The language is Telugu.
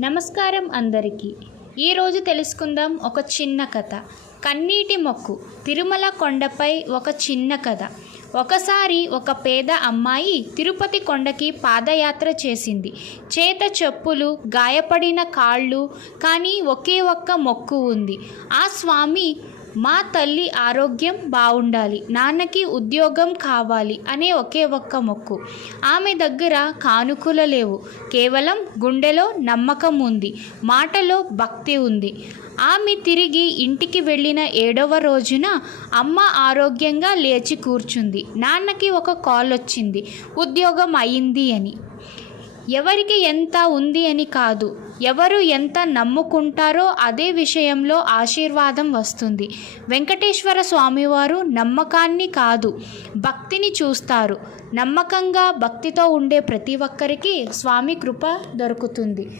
నమస్కారం అందరికీ. ఈరోజు తెలుసుకుందాం ఒక చిన్న కథ. కన్నీటి మొక్కు. తిరుమల కొండపై ఒక చిన్న కథ. ఒకసారి ఒక పేద అమ్మాయి తిరుపతి కొండకి పాదయాత్ర చేసింది. చేత చెప్పులు గాయపడిన కాళ్ళు కానీ ఒకే ఒక్క మొక్కు ఉంది. ఆ స్వామి మా తల్లి ఆరోగ్యం బాగుండాలి నాన్నకి ఉద్యోగం కావాలి అనే ఒకే ఒక్క మొక్కు. ఆమె దగ్గర కానుకలు లేవు కేవలం గుండెలో నమ్మకం ఉంది మాటలో భక్తి ఉంది. ఆమె తిరిగి ఇంటికి వెళ్ళిన ఏడవ రోజున అమ్మ ఆరోగ్యంగా లేచి కూర్చుంది. నాన్నకి ఒక కాల్ వచ్చింది ఉద్యోగం అయింది అని. ఎవరికి ఎంత ఉంది అని కాదు ఎవరు ఎంత నమ్ముకుంటారో అదే విషయంలో ఆశీర్వాదం వస్తుంది. వెంకటేశ్వర స్వామివారు నమ్మకాన్ని కాదు భక్తిని చూస్తారు. నమ్మకంగా భక్తితో ఉండే ప్రతి ఒక్కరికి స్వామి కృప దొరుకుతుంది.